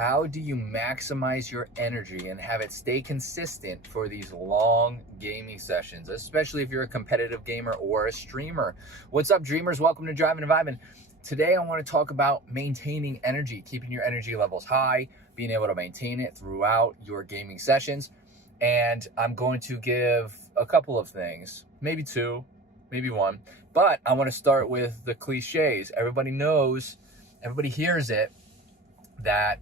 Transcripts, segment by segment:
How do you maximize your energy and have it stay consistent for these long gaming sessions, especially if you're a competitive gamer or a streamer? What's up, dreamers? Welcome to Driving and Vibing. Today, I want to talk about maintaining energy, keeping your energy levels high, being able to maintain it throughout your gaming sessions. And I'm going to give a couple of things, maybe two, maybe one, but I want to start with the cliches. Everybody knows, everybody hears it, that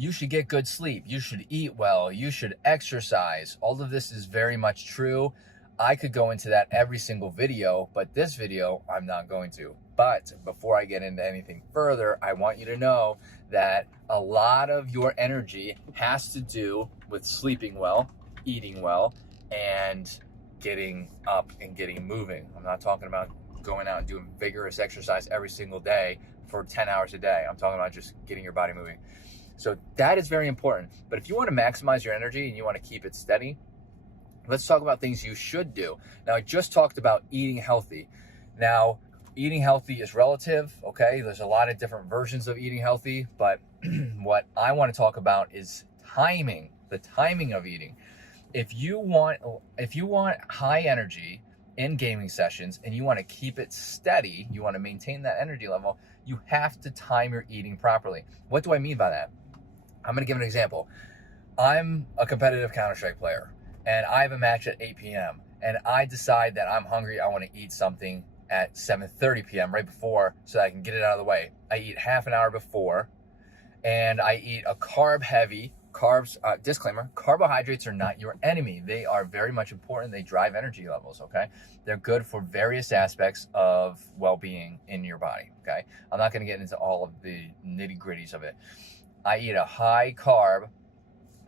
you should get good sleep, you should eat well, you should exercise. All of this is very much true. I could go into that every single video, but this video, I'm not going to. But before I get into anything further, I want you to know that a lot of your energy has to do with sleeping well, eating well, and getting up and getting moving. I'm not talking about going out and doing vigorous exercise every single day for 10 hours a day. I'm talking about just getting your body moving. So that is very important. But if you want to maximize your energy and you want to keep it steady, let's talk about things you should do. Now, I just talked about eating healthy. Now, eating healthy is relative, okay? There's a lot of different versions of eating healthy, but what I want to talk about is timing, the timing of eating. If you want high energy in gaming sessions and you want to keep it steady, you want to maintain that energy level, you have to time your eating properly. What do I mean by that? I'm going to give an example. I'm a competitive Counter-Strike player and I have a match at 8 p.m. and I decide that I'm hungry, I want to eat something at 7:30 p.m. right before so that I can get it out of the way. I eat half an hour before and I eat a carb-heavy. Disclaimer, carbohydrates are not your enemy. They are very much important. They drive energy levels, okay? They're good for various aspects of well-being in your body, okay? I'm not going to get into all of the nitty-gritties of it. I eat a high carb,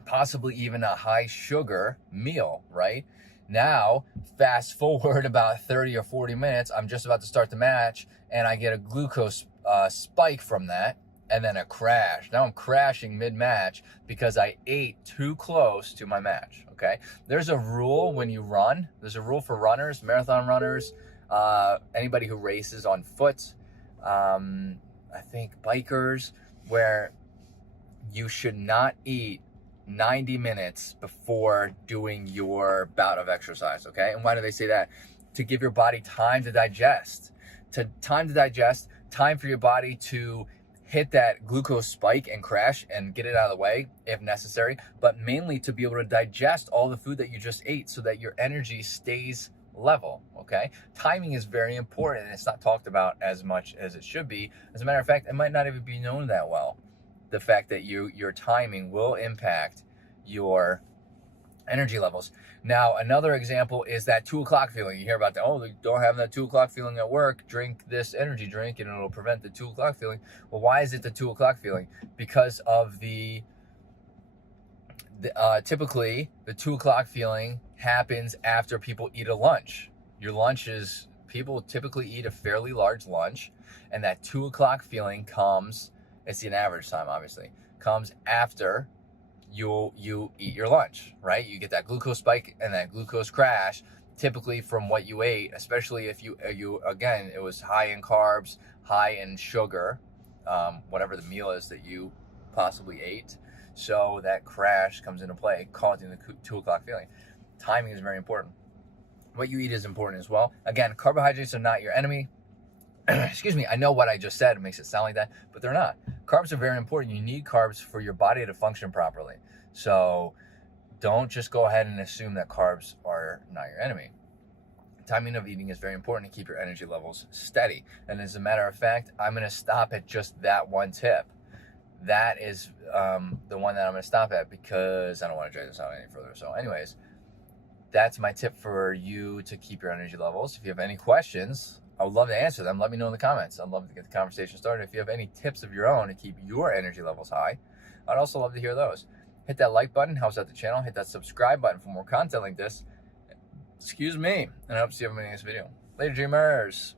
possibly even a high sugar meal, right? Now, fast forward about 30 or 40 minutes, I'm just about to start the match, and I get a glucose spike from that, and then a crash. Now I'm crashing mid-match because I ate too close to my match, okay? There's a rule when you run. There's a rule for runners, marathon runners, anybody who races on foot, I think bikers, where you should not eat 90 minutes before doing your bout of exercise, okay? And why do they say that? To give your body time to digest. Time for your body to hit that glucose spike and crash and get it out of the way if necessary, but mainly to be able to digest all the food that you just ate so that your energy stays level, okay? Timing is very important and it's not talked about as much as it should be. As a matter of fact, it might not even be known that well. The fact that your timing will impact your energy levels. Now, another example is that 2 o'clock feeling. You hear about that, oh, they don't have that 2 o'clock feeling at work, drink this energy drink and it'll prevent the 2 o'clock feeling. Well, why is it the 2 o'clock feeling? Because of typically the 2 o'clock feeling happens after people eat a lunch. Your lunch is, people typically eat a fairly large lunch, and that 2 o'clock feeling comes, it's an average time obviously, comes after you eat your lunch, right? You get that glucose spike and that glucose crash, typically from what you ate, especially if you again, it was high in carbs, high in sugar, whatever the meal is that you possibly ate. So that crash comes into play, causing the 2 o'clock feeling. Timing is very important. What you eat is important as well. Again, carbohydrates are not your enemy. Excuse me, I know what I just said, it makes it sound like that, but they're not. Carbs are very important. You need carbs for your body to function properly. So don't just go ahead and assume that carbs are not your enemy. Timing of eating is very important to keep your energy levels steady. And as a matter of fact, I'm going to stop at just that one tip. That is the one that I'm going to stop at because I don't want to drag this out any further. So anyways, that's my tip for you to keep your energy levels. If you have any questions, I would love to answer them. Let me know in the comments. I'd love to get the conversation started. If you have any tips of your own to keep your energy levels high, I'd also love to hear those. Hit that like button, helps out the channel. Hit that subscribe button for more content like this. Excuse me. And I hope to see everybody in this video. Later, dreamers.